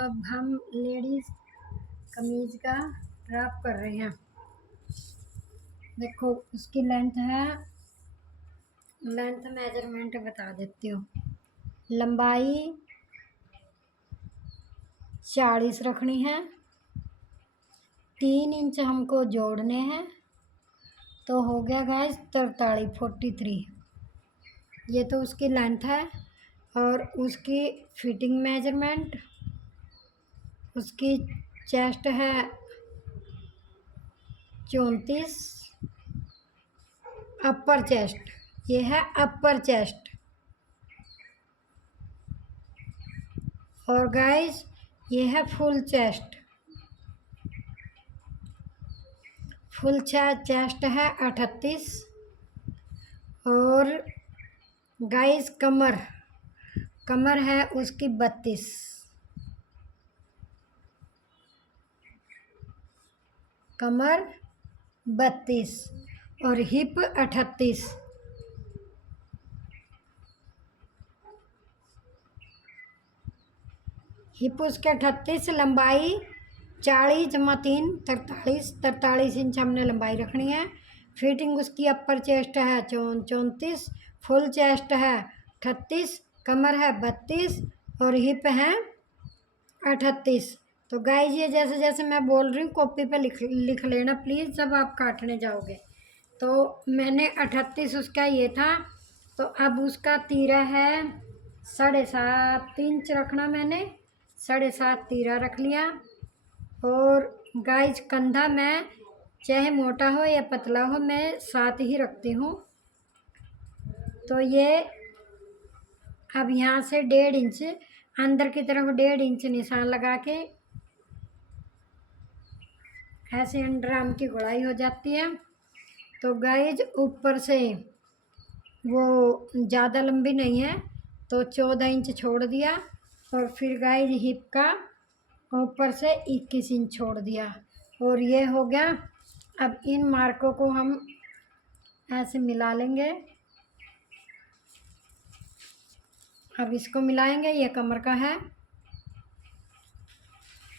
अब हम लेडीज़ कमीज़ का ड्राप कर रहे हैं। देखो उसकी लेंथ मेजरमेंट बता देती हूँ। लंबाई 40 रखनी है, 3 इंच हमको जोड़ने हैं, तो हो गया गाइस 43 ये तो उसकी लेंथ है। और उसकी फिटिंग मेजरमेंट, उसकी चेस्ट है 34, अपर चेस्ट, ये है अपर चेस्ट। और गाइस ये है फुल चेस्ट, फुल चेस्ट है 38। और गाइस कमर है उसकी 32, कमर 32 और हिप 38। हिप उसके 38, लंबाई 40 जमा 3 43 इंच हमने लंबाई रखनी है। फिटिंग उसकी अपर चेस्ट है 34, फुल चेस्ट है 38, कमर है 32 और हिप है 38। तो गाइस ये जैसे जैसे मैं बोल रही हूँ कॉपी पे लिख लेना प्लीज़ जब आप काटने जाओगे। तो मैंने 38 उसका ये था, तो अब उसका तीरा है 7.5 इंच रखना, मैंने 7.5 तीरा रख लिया। और गाइस कंधा मैं चाहे मोटा हो या पतला हो मैं 7 ही रखती हूँ। तो ये अब यहाँ से 1.5 इंच अंदर की तरफ 1.5 इंच निशान लगा के ऐसे अंडर आर्म की गुड़ाई हो जाती है। तो गाइज ऊपर से वो ज़्यादा लंबी नहीं है तो 14 इंच छोड़ दिया। और फिर गाइज हिप का ऊपर से 21 इंच छोड़ दिया। और ये हो गया। अब इन मार्कों को हम ऐसे मिला लेंगे। अब इसको मिलाएंगे। ये कमर का है,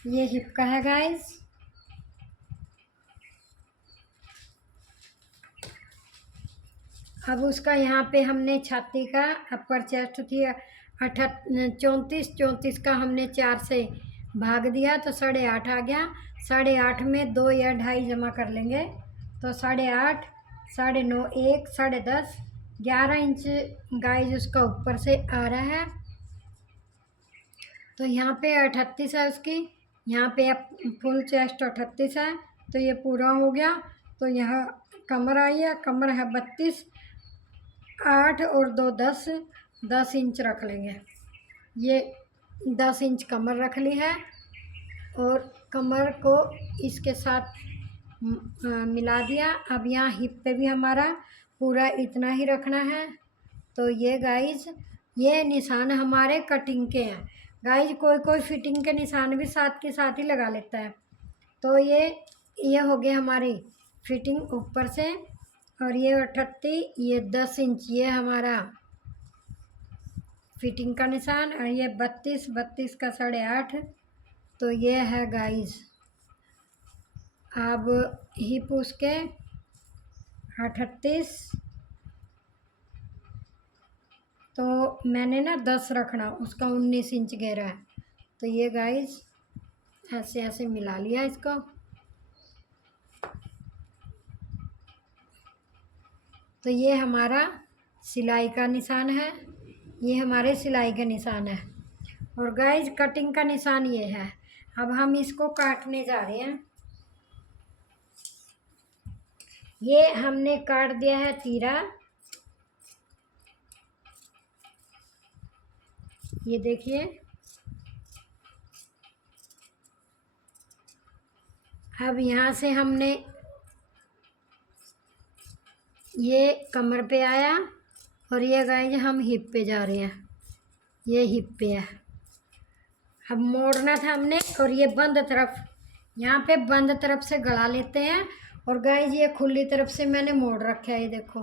ये हिप का है गाइज। अब उसका यहाँ पे हमने छाती का अपर चेस्ट थी 34 का हमने 4 से भाग दिया तो 8.5 आ गया। 8.5 में 2 या 2.5 जमा कर लेंगे तो 8.5, 9.5, 1, 10.5, 11 इंच गाइज उसका ऊपर से आ रहा है। तो यहाँ पे 38 है उसकी, यहाँ पे फुल चेस्ट 38 है तो ये पूरा हो गया। तो यहाँ कमर आई है, कमर है 32, 8 और 2 10 इंच रख लेंगे। ये 10 इंच कमर रख ली है और कमर को इसके साथ मिला दिया। अब यहाँ हिप पे भी हमारा पूरा इतना ही रखना है। तो ये गाइज ये निशान हमारे कटिंग के हैं। गाइज कोई फिटिंग के निशान भी साथ के साथ ही लगा लेता है। तो ये हो गया हमारी फिटिंग ऊपर से। और ये 38, ये 10 इंच ये हमारा फिटिंग का निशान। और ये 32 का 8.5। तो ये है गाइज। अब हिप उसके 38, तो मैंने ना 10 रखना, उसका 19 इंच घेरा है। तो ये गाइज ऐसे ऐसे मिला लिया इसको। तो ये हमारा सिलाई का निशान है, ये हमारे सिलाई के निशान है। और गाइज कटिंग का निशान ये है। अब हम इसको काटने जा रहे हैं। ये हमने काट दिया है तीरा, ये देखिए। अब यहाँ से हमने ये कमर पे आया और ये गाइज हम हिप पे जा रहे हैं, ये हिप पे है। अब मोड़ना था हमने और ये बंद तरफ, यहाँ पे बंद तरफ से गला लेते हैं। और गाइज ये खुली तरफ से मैंने मोड़ रखा है, ये देखो।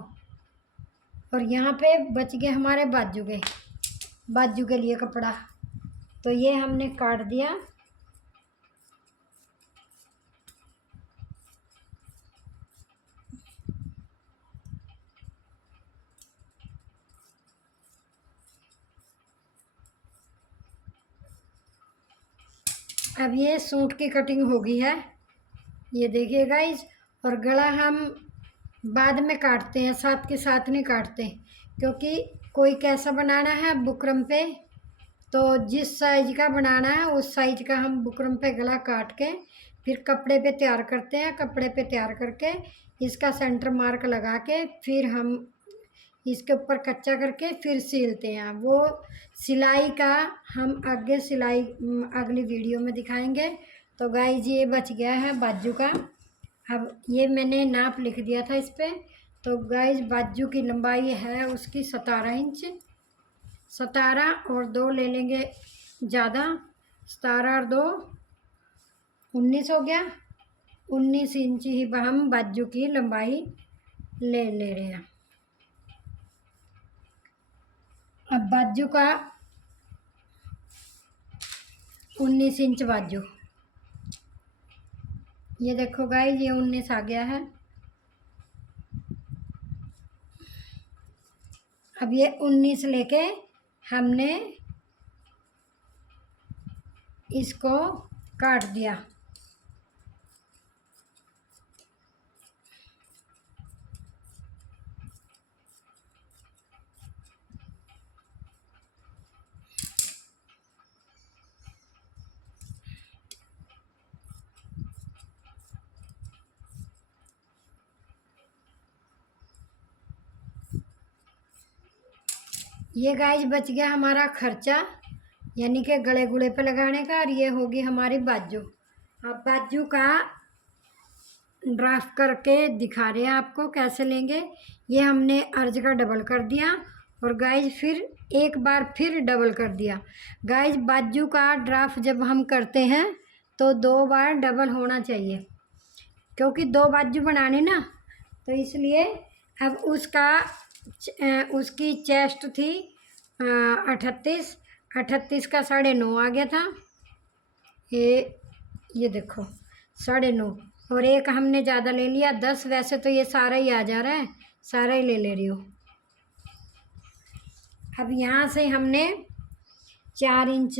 और यहाँ पे बच गए हमारे बाजू के लिए कपड़ा। तो ये हमने काट दिया। अब ये सूट की कटिंग हो गई है, ये देखिए गाइज। और गला हम बाद में काटते हैं, साथ के साथ नहीं काटते, क्योंकि कोई कैसा बनाना है बुकरम पे, तो जिस साइज का बनाना है उस साइज का हम बुकरम पे गला काट के फिर कपड़े पे तैयार करते हैं। कपड़े पे तैयार करके इसका सेंटर मार्क लगा के फिर हम इसके ऊपर कच्चा करके फिर सिलते हैं। वो सिलाई का हम आगे सिलाई अगली वीडियो में दिखाएंगे। तो गाइज ये बच गया है बाजू का। अब ये मैंने नाप लिख दिया था इस पर। तो गाइज बाजू की लंबाई है उसकी 17 इंच। 17 और 2 ले लेंगे ज़्यादा, 17 और 2 19 हो गया। 19 इंच ही हम बाजू की लंबाई ले रहे हैं। अब बाजू का 19 इंच बाजू, ये देखो गाइस ये 19 आ गया है। अब ये 19 लेके हमने इसको काट दिया। ये गाइस बच गया हमारा खर्चा, यानी कि गले गुले पे लगाने का। और ये होगी हमारी बाजू। अब बाजू का ड्राफ्ट करके दिखा रहे हैं आपको कैसे लेंगे। ये हमने अर्ज का डबल कर दिया और गाइज फिर एक बार फिर डबल कर दिया। गाइज बाजू का ड्राफ्ट जब हम करते हैं तो 2 बार डबल होना चाहिए, क्योंकि 2 बाजू बनाने ना, तो इसलिए। अब उसकी चेस्ट थी 38, 38 का 9.5 आ गया था। ये देखो 9.5, और एक हमने ज़्यादा ले लिया 10। वैसे तो ये सारा ही आ जा रहा है, सारा ही ले रही हूँ। अब यहाँ से हमने 4 इंच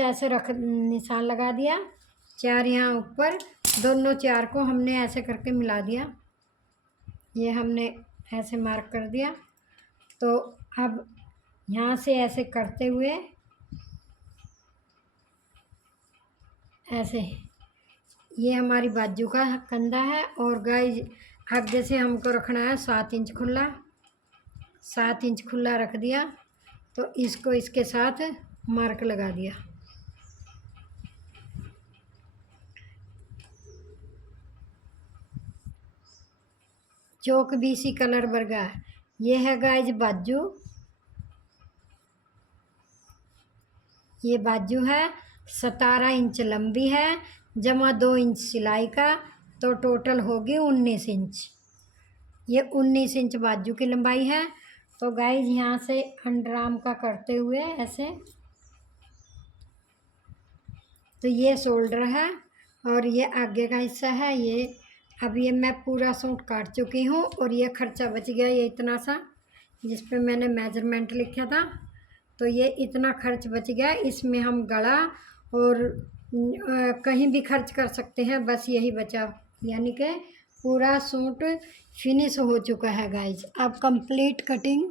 ऐसे निशान लगा दिया। 4 यहाँ ऊपर, दोनों 4 को हमने ऐसे करके मिला दिया। ये हमने ऐसे मार्क कर दिया। तो अब यहाँ से ऐसे करते हुए ऐसे, ये हमारी बाजू का कंधा है। और गाइस आगे से हमको रखना है 7 इंच खुला। 7 इंच खुला रख दिया, तो इसको इसके साथ मार्क लगा दिया। चौक भी इसी कलर वर्गा है। ये है गाइज बाजू, ये बाजू है 17 इंच लंबी है, जमा 2 इंच सिलाई का, तो टोटल होगी 19 इंच। ये 19 इंच बाजू की लंबाई है। तो गाइज यहाँ से अंडर आर्म का करते हुए ऐसे, तो ये शोल्डर है और ये आगे का हिस्सा है। ये अब ये मैं पूरा सूट काट चुकी हूँ और ये खर्चा बच गया, ये इतना सा जिस पे मैंने मेजरमेंट लिखा था। तो ये इतना खर्च बच गया। इसमें हम गला और कहीं भी खर्च कर सकते हैं, बस यही बचा। यानी कि पूरा सूट फिनिश हो चुका है गाइज। अब कंप्लीट कटिंग